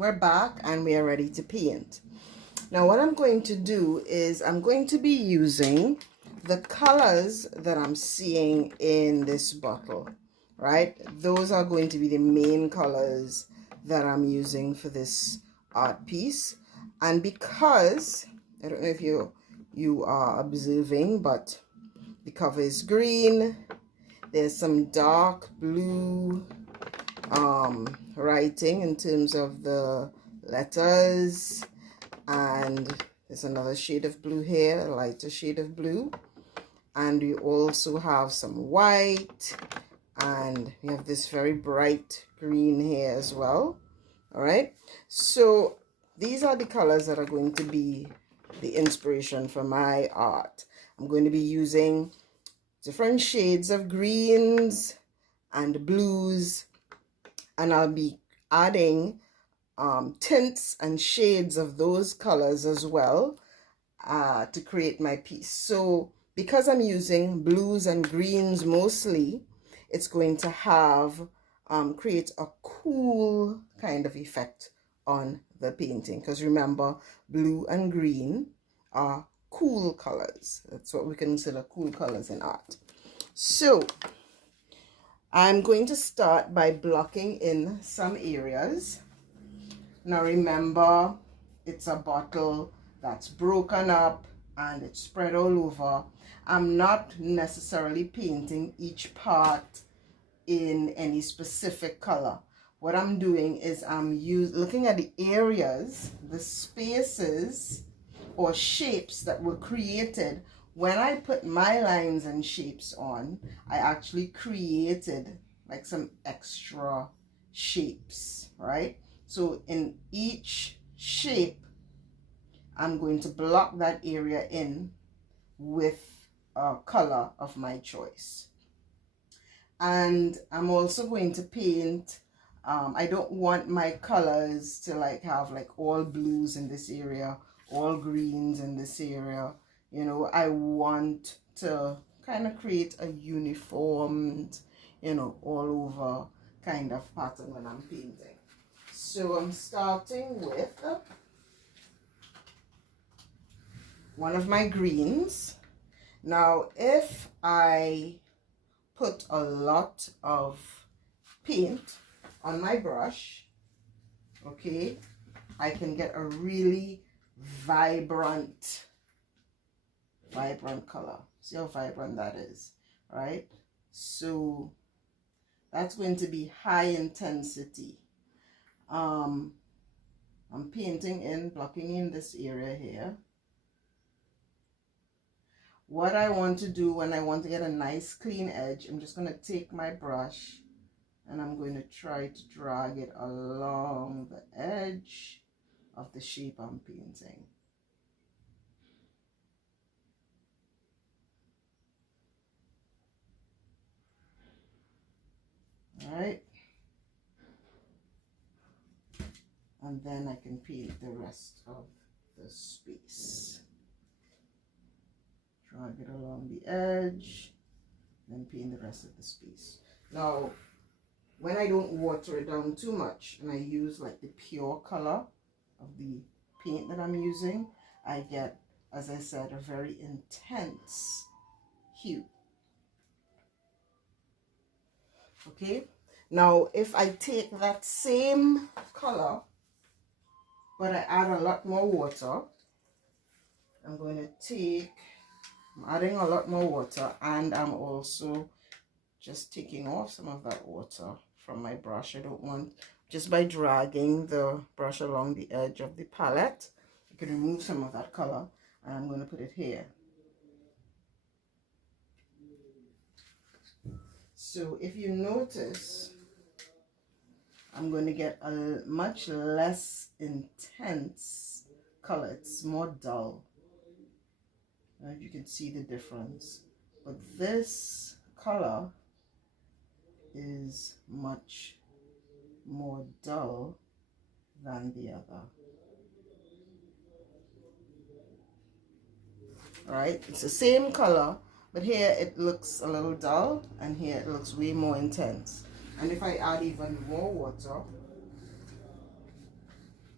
we're back and we are ready to paint. Now what I'm going to do is I'm going to be using the colors that I'm seeing in this bottle, right? Those are going to be the main colors that I'm using for this art piece. And because, I don't know if you are observing, but the cover is green, there's some dark blue writing in terms of the letters, and there's another shade of blue here, a lighter shade of blue, and we also have some white, and we have this very bright green here as well. All right, so these are the colors that are going to be the inspiration for my art. I'm going to be using different shades of greens and blues, and I'll be adding tints and shades of those colors as well to create my piece. So because I'm using blues and greens mostly, it's going to have create a cool kind of effect on the painting, because remember, blue and green are cool colors. That's what we consider cool colors in art. So I'm going to start by blocking in some areas. Now remember, it's a bottle that's broken up and it's spread all over. I'm not necessarily painting each part in any specific color. What I'm doing is I'm looking at the areas, the spaces or shapes that were created when I put my lines and shapes on. I actually created like some extra shapes, right? So in each shape, I'm going to block that area in with a color of my choice. And I'm also going to paint, I don't want my colors to like have like all blues in this area, all greens in this area. You know, I want to kind of create a uniformed, you know, all over kind of pattern when I'm painting. So I'm starting with one of my greens. Now, if I put a lot of paint on my brush, okay, I can get a really vibrant color. See how vibrant that is, right? So that's going to be high intensity. I'm painting in, blocking in this area here. What I want to do when I want to get a nice clean edge, I'm just going to take my brush and I'm going to try to drag it along the edge of the shape I'm painting. All right. And then I can paint the rest of the space. Drag it along the edge, then paint the rest of the space. Now, when I don't water it down too much and I use like the pure color of the paint that I'm using, I get, as I said, a very intense hue. Okay, now if I take that same color but I add a lot more water, I'm adding a lot more water, and I'm also just taking off some of that water from my brush. I don't want, just by dragging the brush along the edge of the palette, you can remove some of that color, and I'm going to put it here. So if you notice, I'm going to get a much less intense color. It's more dull. You can see the difference. But this color is much more dull than the other. All right, it's the same color, but here it looks a little dull and here it looks way more intense. And if I add even more water,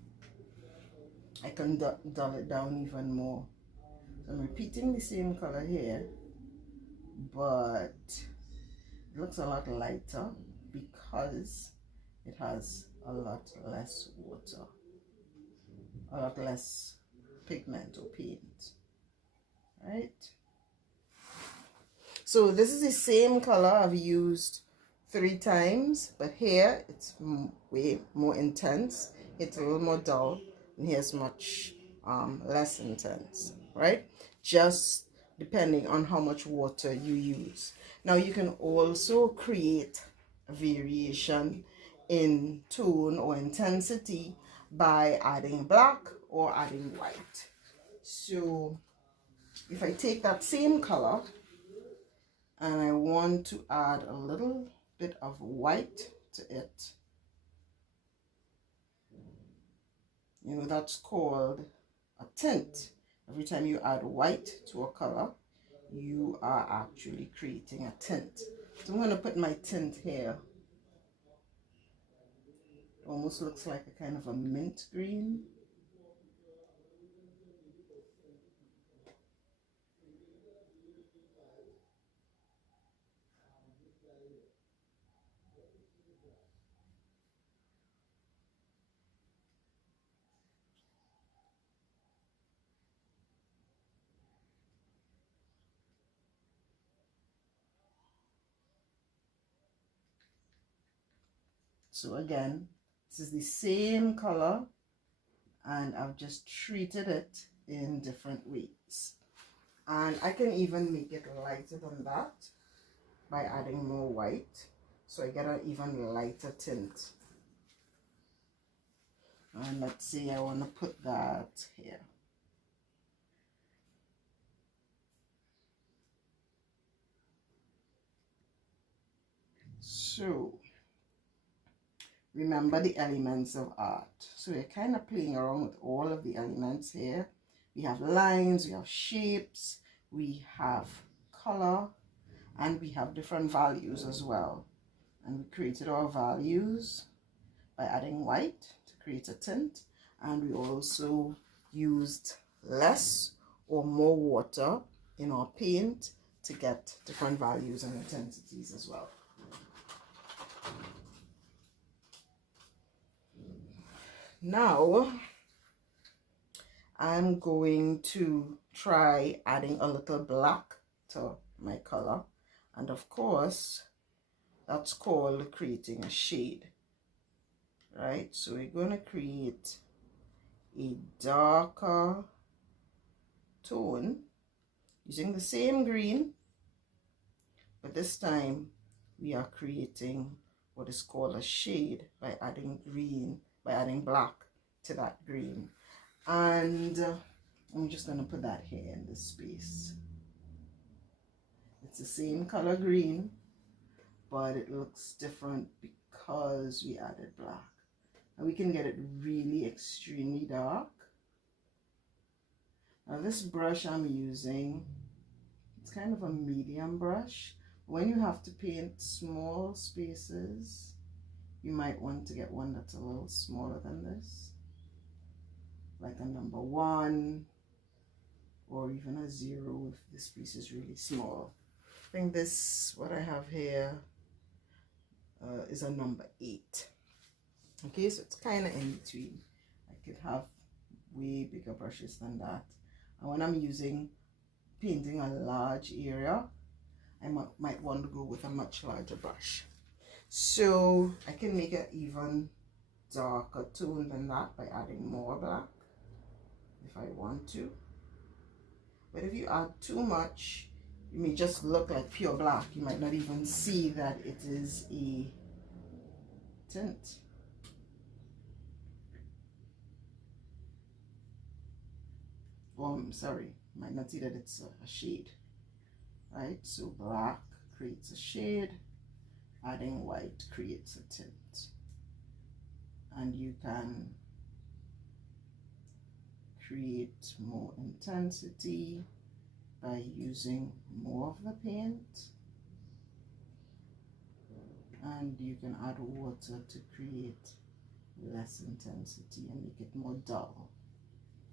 I can dull it down even more. So I'm repeating the same color here, but it looks a lot lighter because it has a lot less water, a lot less pigment or paint, right? So this is the same color I've used 3 times, but here it's way more intense. It's a little more dull, and here's much less intense, right? Just depending on how much water you use. Now you can also create a variation in tone or intensity by adding black or adding white. So if I take that same color and I want to add a little bit of white to it, you know, that's called a tint. Every time you add white to a color, you are actually creating a tint. So I'm going to put my tint here. It almost looks like a kind of a mint green. So again, this is the same color, and I've just treated it in different ways. And I can even make it lighter than that by adding more white, so I get an even lighter tint. And let's say I want to put that here. So remember the elements of art. So we're kind of playing around with all of the elements here. We have lines, we have shapes, we have color, and we have different values as well. And we created our values by adding white to create a tint, and we also used less or more water in our paint to get different values and intensities as well. Now I'm going to try adding a little black to my color, and of course that's called creating a shade, right? So we're going to create a darker tone using the same green, but this time we are creating what is called a shade by adding black to that green. And I'm just going to put that here in this space. It's the same color green, but it looks different because we added black. And we can get it really extremely dark. Now this brush I'm using, it's kind of a medium brush. When you have to paint small spaces, you might want to get one that's a little smaller than this, like a number 1 or even a 0 if this piece is really small. I think this, what I have here, is a number 8. Okay, so it's kind of in between. I could have way bigger brushes than that. And when I'm painting a large area, I might want to go with a much larger brush. So I can make an even darker tone than that by adding more black if I want to. But if you add too much, it may just look like pure black. You might not even see that it is a tint. Oh, I'm sorry, you might not see that it's a shade, right? So black creates a shade, adding white creates a tint. And you can create more intensity by using more of the paint, and you can add water to create less intensity and make it more dull.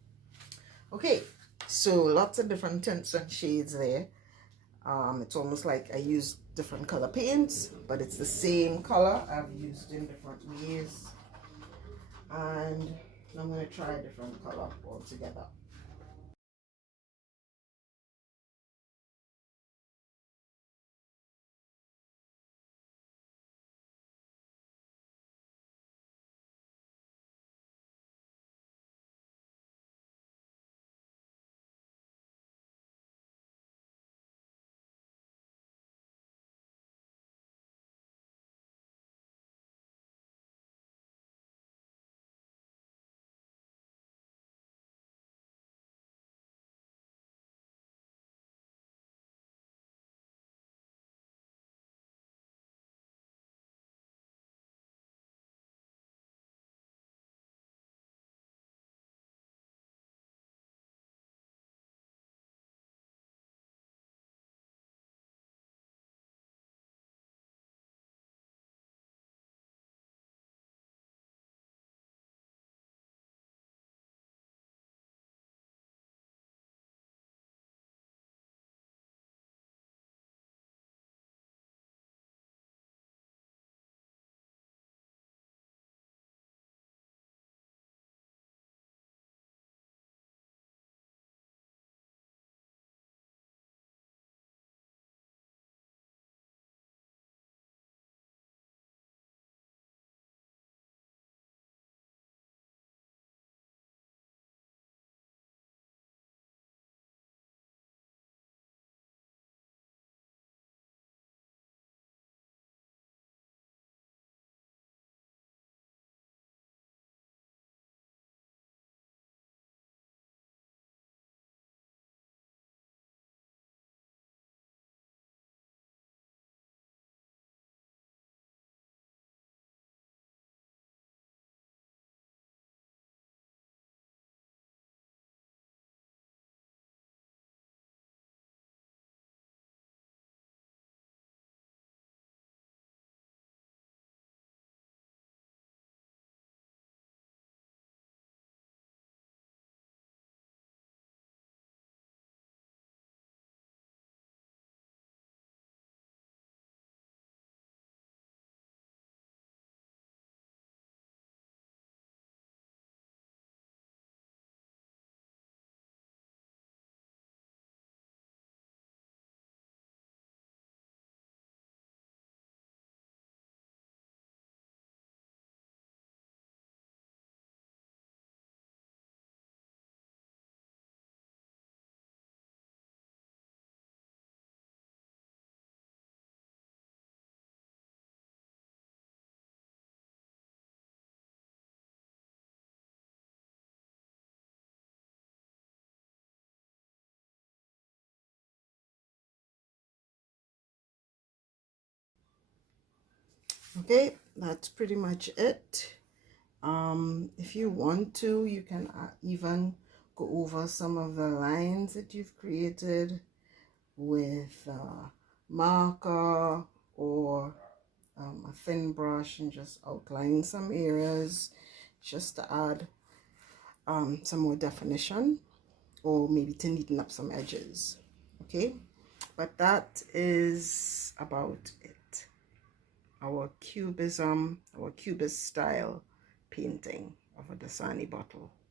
Okay, so lots of different tints and shades there. It's almost like I used different color paints, but it's the same color I've used in different ways. And I'm going to try a different color altogether. Okay, that's pretty much it. If you want to, you can even go over some of the lines that you've created with marker or a thin brush and just outline some areas just to add some more definition, or maybe to neaten up some edges. Okay, but that is about it. Our cubism, our cubist style painting of a Dasani bottle.